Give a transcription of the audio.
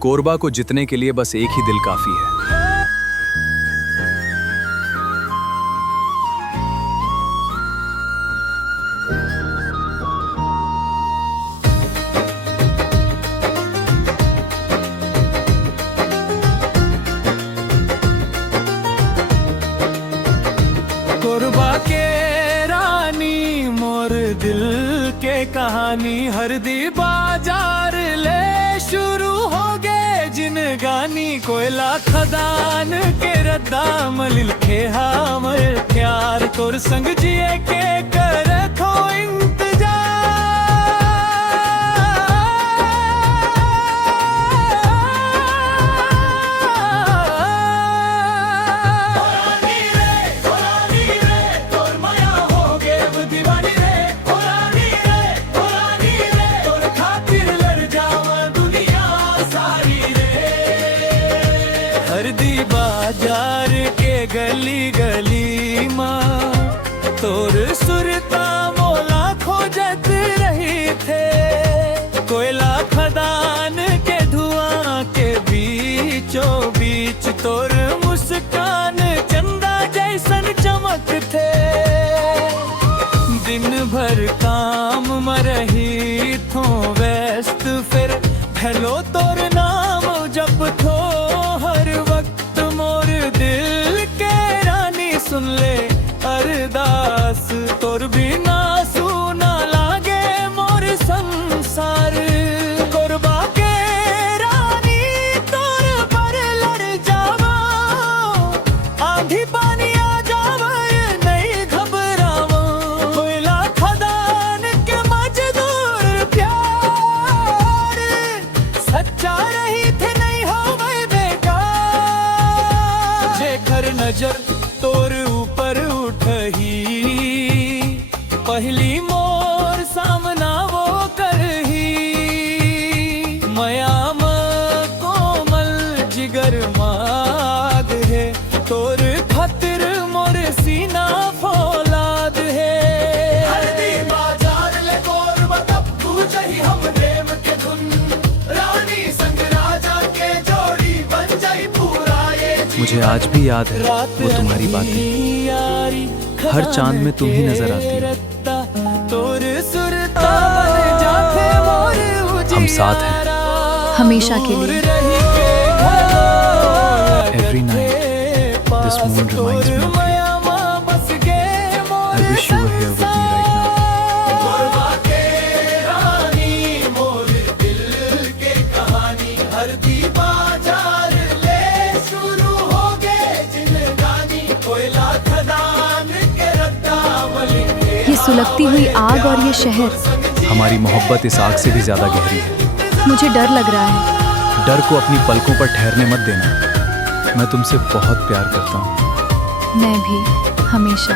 कोरबा को जितने के लिए बस एक ही दिल काफी है। कोरबा के रानी मोर दिल के कहानी, हर दी बाजार ले शुरू हो गए जिन गानी। कोयला खदान के रद्दा मलिल के हमर प्यार, तोर संग जिए के कर खो हरदी बाजार के गली गली माँ, तोर सुरता मोला खोजत रही थे। कोयला खदान के धुआं के बीचों बीच तोर मुस्कान चंदा जैसन चमक थे। दिन भर काम में रही थो व्यस्त, फिर हेलो तोर नाम जब थो हर वक्त मोर दिल के रानी। सुन ले अरदास तोर बिना सुना लागे मोर संसार। कोरबा के रानी तोर पर लड़ जावा, आंधी पानी आ जावे नहीं घबरावा। कोयला खदान के मजदूर प्यार सच्चा रही थे नहीं हो मैं बेकार। जेकर नजर तोर ऊपर उठही, पहली मोर सामना वो करही। मयाम कोमल जिगर माग है, तोर खातिर मोर सीना फौलाद है। हरदी बाजार ले कोरबा तब पूछही हम प्रेम के धुन, रानी संग राजा के जोड़ी बन जाई पूरा ये जीवन। मुझे आज भी याद है वो तुम्हारी बातें, हर चांद में तुम ही नजर आती हो। हम साथ हैं हमेशा के लिए। Every night this moon reminds me of you. I wish you were here with me right now. Korba के रानी मोर दिल के कहानी, हर दी बाजार ले शुरू हो गए जिन गानी। कोयला खदान के रद्दा मलिक के ये सुलगती हुई आग और ये शहर, हमारी मोहब्बत इस आग से भी ज्यादा गहरी है। मुझे डर लग रहा है। डर को अपनी पलकों पर ठहरने मत देना। मैं तुमसे बहुत प्यार करता हूँ। मैं भी, हमेशा।